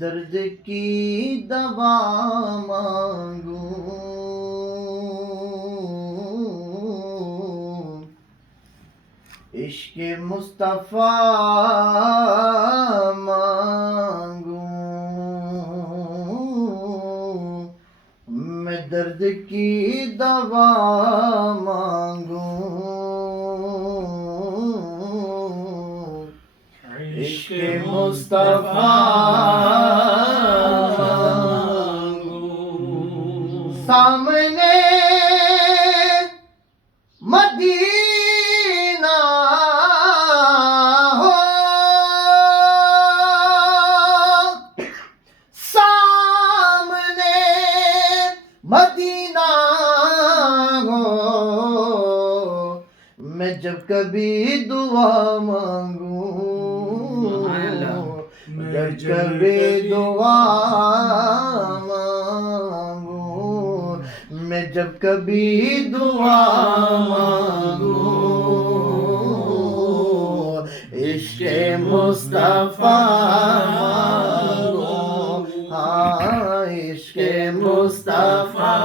درد کی دوا مانگوں، عشق مصطفیٰ مانگوں، میں درد کی دوا مانگوں، عشق مصطفیٰ مانگوں، سامنے مدینہ ہو، سامنے مدینہ ہو، میں جب کبھی دعا مانگوں، جب کبھی دعا مانگوں، میں جب کبھی دعا مانگوں، عشق مصطفیٰ مانگوں، ہاں عشق مصطفیٰ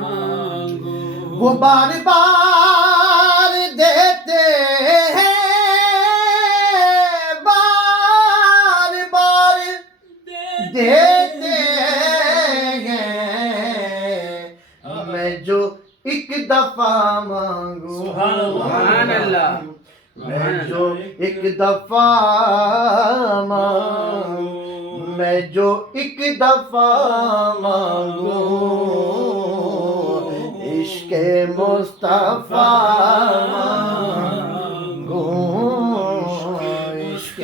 مانگوں، وہ بار بار دیتے ہیں، بار بار دیتے ہیں، میں جو ایک دفعہ مانگوں، سبحان اللہ، میں جو ایک دفعہ مانگوں، میں جو ایک دفعہ مانگوں، عشق مصطفیٰ مانگوں، عشق